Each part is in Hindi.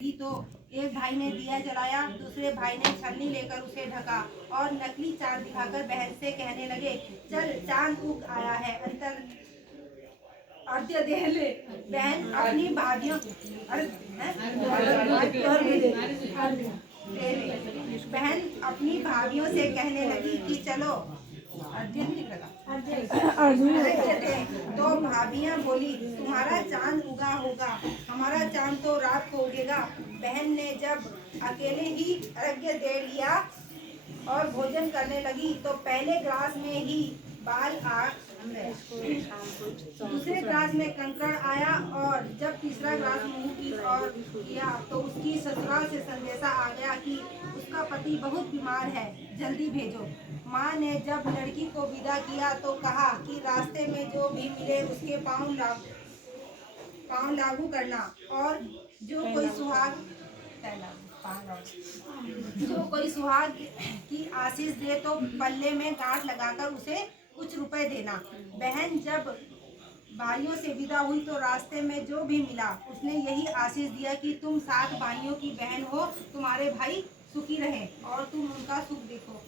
ही तो एक भाई ने दिया जलाया, दूसरे भाई ने छलनी लेकर उसे ढका और नकली चांद दिखाकर बहन से कहने लगे, चल चांद उग आया है, अंतर अर्घ्य दे ले। बहन अपनी भाइयों बहन अपनी भाभियों से कहने लगी कि चलो तो भाभियां बोली, तुम्हारा चांद उगा होगा, हमारा चांद तो रात को उगेगा। बहन ने जब अकेले ही अर्घ्य दे लिया और भोजन करने लगी तो पहले ग्लास में ही बाल आ गया, दूसरे ग्लास में कंकड़ आया और जब तीसरा ग्लास मुंह की ओर किया तो उसकी ससुराल से संदेशा आ गया कि उसका पति बहुत बीमार है, जल्दी भेजो। माँ ने जब लड़की को विदा किया तो कहा कि रास्ते में जो भी मिले उसके पाँव लागू करना और जो कोई सुहाग की आशीष दे तो पल्ले में गांठ लगाकर उसे कुछ रुपए देना। बहन जब भाइयों से विदा हुई तो रास्ते में जो भी मिला उसने यही आशीष दिया कि तुम 7 भाइयों की बहन हो, तुम्हारे भाई सुखी रहे और तुम उनका सुख देखो।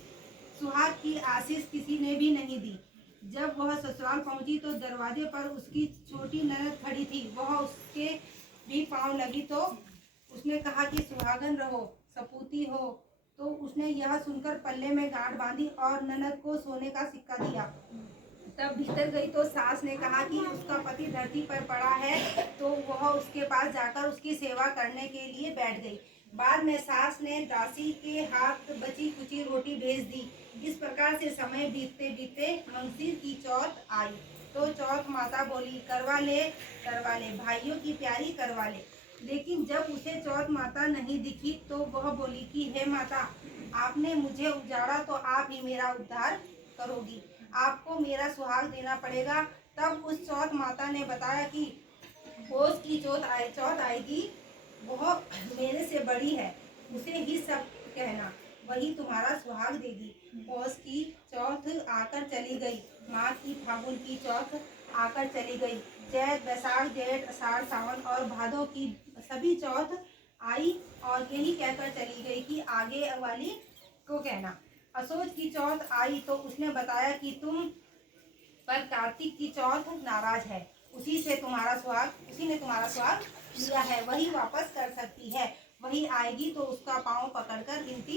सुहाग की आशीष किसी ने भी नहीं दी। जब वह ससुराल पहुंची तो दरवाजे पर उसकी छोटी ननद खड़ी थी। वह उसके भी पांव लगी तो उसने कहा कि सुहागन रहो, सपूती हो। तो उसने यह सुनकर पल्ले में गांठ बांधी और ननद को सोने का सिक्का दिया। तब भीतर गई तो सास ने कहा कि उसका पति धरती पर पड़ा है, तो वह उसके पास जाकर उसकी सेवा करने के लिए बैठ गई। बाद में सास ने दासी के हाथ बची कुची रोटी भेज दी। इस प्रकार से समय बीतते बीतते मंगसिर की चौथ आई तो चौथ माता बोली, करवा ले भाइयों की प्यारी करवा ले। लेकिन जब उसे चौथ माता नहीं दिखी तो वह बोली कि हे माता, आपने मुझे उजाड़ा तो आप ही मेरा उद्धार करोगी, आपको मेरा सुहाग देना पड़ेगा। तब उस चौथ माता ने बताया कि पौष की चौथ आएगी, वह मेरे से बड़ी है, उसे ही सब कहना, वही तुम्हारा सुहाग देगी। पौष की चौथ आकर चली गई, माघ की फागुन की चौथ आकर चली गई, चैत बैसाख जेठ आषाढ़ सावन और भादों की सभी चौथ आई और यही कहकर चली गई कि आगे वाली को कहना। असोज की चौथ आई तो उसने बताया कि तुम पर कार्तिक की चौथ नाराज है, उसी ने तुम्हारा सुहाग लिया है, वही वापस कर सकती है, वही आएगी तो उसका पांव पकड़कर विनती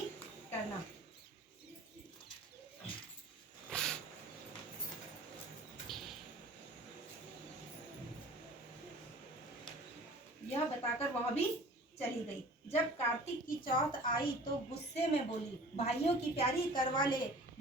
करना। यह बताकर वह भी चली गई। जब कार्तिक की चौथ आई तो गुस्से में बोली, भाइयों की प्यारी करवा ले,